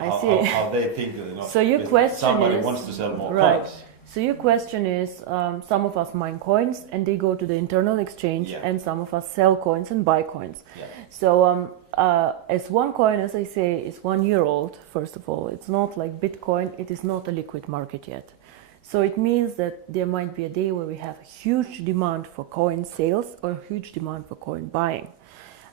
how they think, So your question somebody is, wants to sell more right. coins. So your question is, some of us mine coins and they go to the internal exchange, Yeah. and some of us sell coins and buy coins. Yeah. So as OneCoin, as I say, is 1 year old, first of all. It's not like Bitcoin, it is not a liquid market yet. So it means that there might be a day where we have a huge demand for coin sales or a huge demand for coin buying.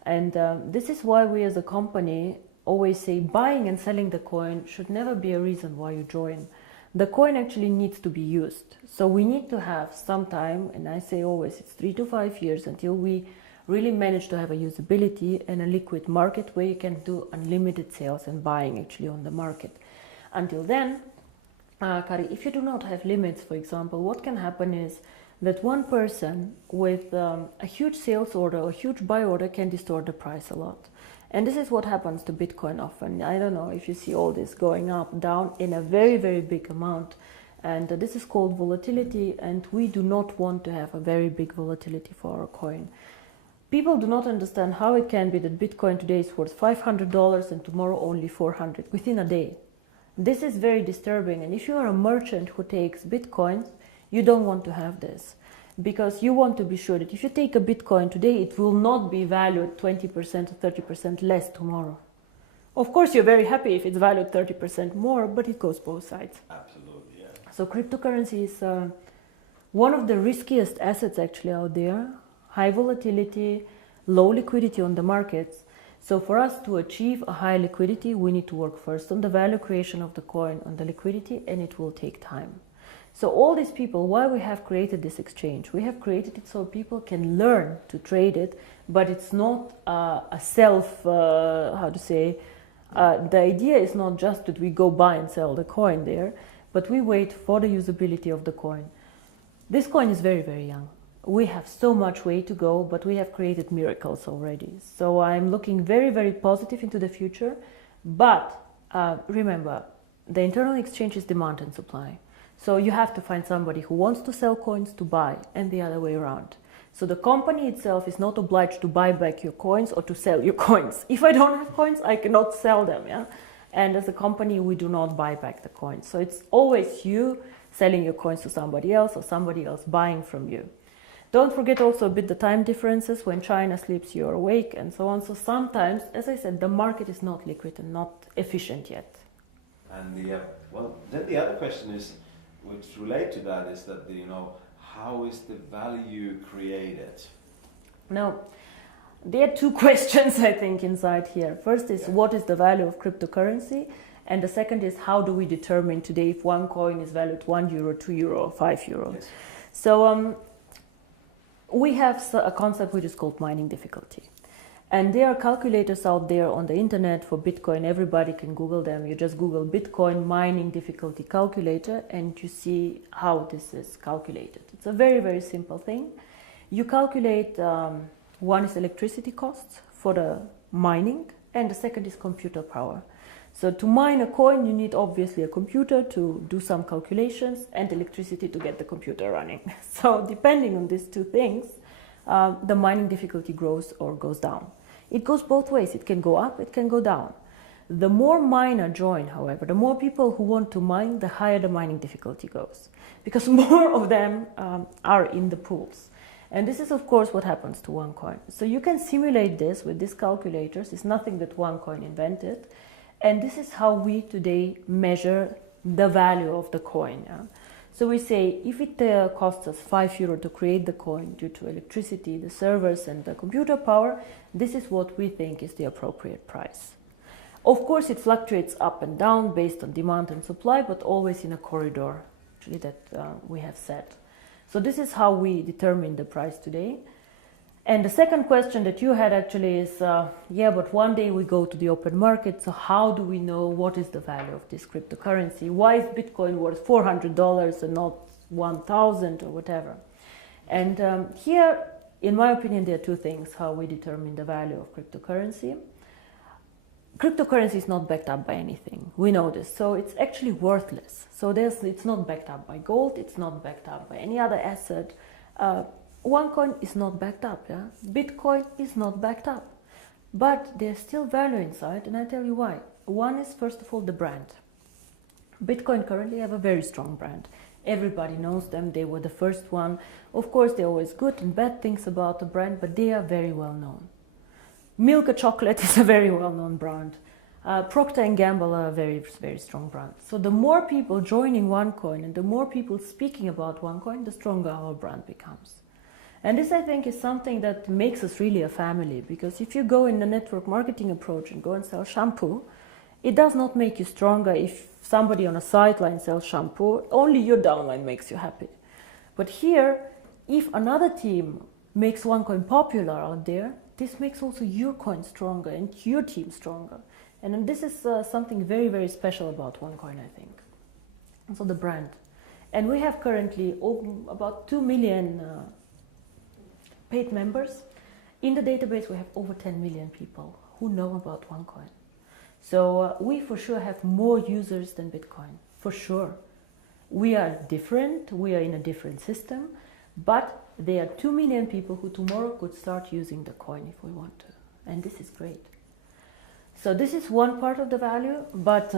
And this is why we as a company always say buying and selling the coin should never be a reason why you join. The coin actually needs to be used. So we need to have some time, and I say always it's 3 to 5 years until we really manage to have a usability and a liquid market where you can do unlimited sales and buying actually on the market. Until then, Kari, if you do not have limits, for example, what can happen is that one person with a huge sales order or huge buy order can distort the price a lot. And this is what happens to Bitcoin often. I don't know if you see all this going up, down in a very, very big amount. And this is called volatility, and we do not want to have a very big volatility for our coin. People do not understand how it can be that Bitcoin today is worth $500 and tomorrow only 400 within a day. This is very disturbing, and if you are a merchant who takes Bitcoins, you don't want to have this, because you want to be sure that if you take a Bitcoin today, it will not be valued 20% or 30% less tomorrow. Of course, you're very happy if it's valued 30% more, but it goes both sides. Absolutely, yeah. So cryptocurrency is one of the riskiest assets actually out there. High volatility, low liquidity on the markets. So for us to achieve a high liquidity, we need to work first on the value creation of the coin, on the liquidity, and it will take time. So all these people, why we have created this exchange, we have created it so people can learn to trade it, but it's not a self, the idea is not just that we go buy and sell the coin there, but we wait for the usability of the coin. This coin is very, very young. We have so much way to go, but we have created miracles already. So I'm looking very, very positive into the future. But remember, the internal exchange is demand and supply. So you have to find somebody who wants to sell coins to buy, and the other way around. So the company itself is not obliged to buy back your coins or to sell your coins. If I don't have coins, I cannot sell them. Yeah? And as a company, we do not buy back the coins. So it's always you selling your coins to somebody else or somebody else buying from you. Don't forget also a bit the time differences. When China sleeps, you're awake, and so on. So sometimes, as I said, the market is not liquid and not efficient yet. And then the other question is, which relate to that, is that how is the value created? Now, there are two questions I think inside here. First is what is the value of cryptocurrency, and the second is how do we determine today if one coin is valued €1, €2, or €5? Yes. So we have a concept which is called mining difficulty. And there are calculators out there on the internet for Bitcoin. Everybody can Google them. You just Google Bitcoin mining difficulty calculator and you see how this is calculated. It's a very, very simple thing. You calculate, one is electricity costs for the mining, and the second is computer power. So to mine a coin, you need obviously a computer to do some calculations and electricity to get the computer running. So depending on these two things, the mining difficulty grows or goes down. It goes both ways. It can go up, it can go down. The more miner join, however, the more people who want to mine, the higher the mining difficulty goes, because more of them are in the pools. And this is, of course, what happens to OneCoin. So you can simulate this with these calculators. It's nothing that OneCoin invented. And this is how we today measure the value of the coin. Yeah? So we say if it costs us €5 to create the coin due to electricity, the servers and the computer power, this is what we think is the appropriate price. Of course, it fluctuates up and down based on demand and supply, but always in a corridor actually that we have set. So this is how we determine the price today. And the second question that you had actually is, but one day we go to the open market, so how do we know what is the value of this cryptocurrency? Why is Bitcoin worth $400 and not 1,000 or whatever? And here, in my opinion, there are two things how we determine the value of cryptocurrency. Cryptocurrency is not backed up by anything. We know this. So it's actually worthless. So it's not backed up by gold. It's not backed up by any other asset. OneCoin is not backed up. Yeah? Bitcoin is not backed up. But there's still value inside, and I tell you why. One is, first of all, the brand. Bitcoin currently have a very strong brand. Everybody knows them. They were the first one. Of course, there are always good and bad things about the brand, but they are very well known. Milka Chocolate is a very well-known brand. Procter & Gamble are a very, very strong brand. So the more people joining OneCoin and the more people speaking about OneCoin, the stronger our brand becomes. And this, I think, is something that makes us really a family, because if you go in the network marketing approach and go and sell shampoo, it does not make you stronger if somebody on a sideline sells shampoo. Only your downline makes you happy. But here, if another team makes OneCoin popular out there, this makes also your coin stronger and your team stronger. And this is something very, very special about OneCoin, I think. And so the brand. And we have currently about 2 million paid members. In the database, we have over 10 million people who know about OneCoin. So we for sure have more users than Bitcoin, for sure. We are different, we are in a different system, but there are 2 million people who tomorrow could start using the coin if we want to. And this is great. So this is one part of the value, but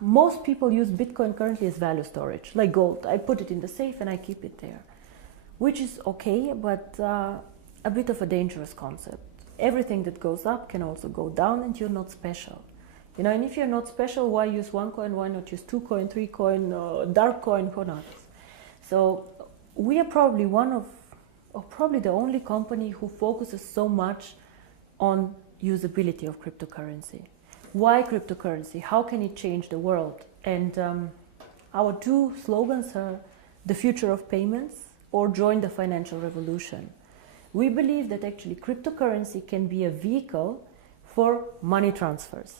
most people use Bitcoin currently as value storage, like gold. I put it in the safe and I keep it there, which is okay, but a bit of a dangerous concept. Everything that goes up can also go down, and you're not special. You know, and if you're not special, why use OneCoin? Why not use 2Coin, 3Coin, dark coin, who knows? So we are probably one of, or probably the only company who focuses so much on usability of cryptocurrency. Why cryptocurrency? How can it change the world? And our two slogans are the future of payments or join the financial revolution. We believe that actually cryptocurrency can be a vehicle for money transfers.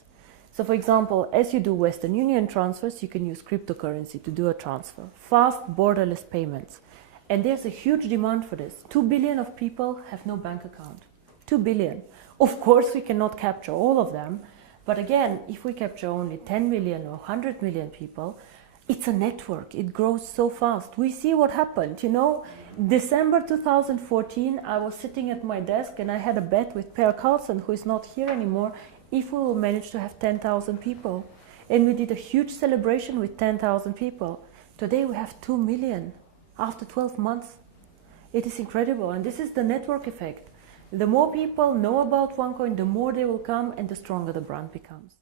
So for example, as you do Western Union transfers, you can use cryptocurrency to do a transfer. Fast, borderless payments. And there's a huge demand for this. 2 billion of people have no bank account. 2 billion. Of course, we cannot capture all of them. But again, if we capture only 10 million or 100 million people, it's a network. It grows so fast. We see what happened, you know. December 2014, I was sitting at my desk and I had a bet with Per Carlson, who is not here anymore, if we will manage to have 10,000 people. And we did a huge celebration with 10,000 people. Today we have 2 million after 12 months. It is incredible, and this is the network effect. The more people know about OneCoin, the more they will come and the stronger the brand becomes.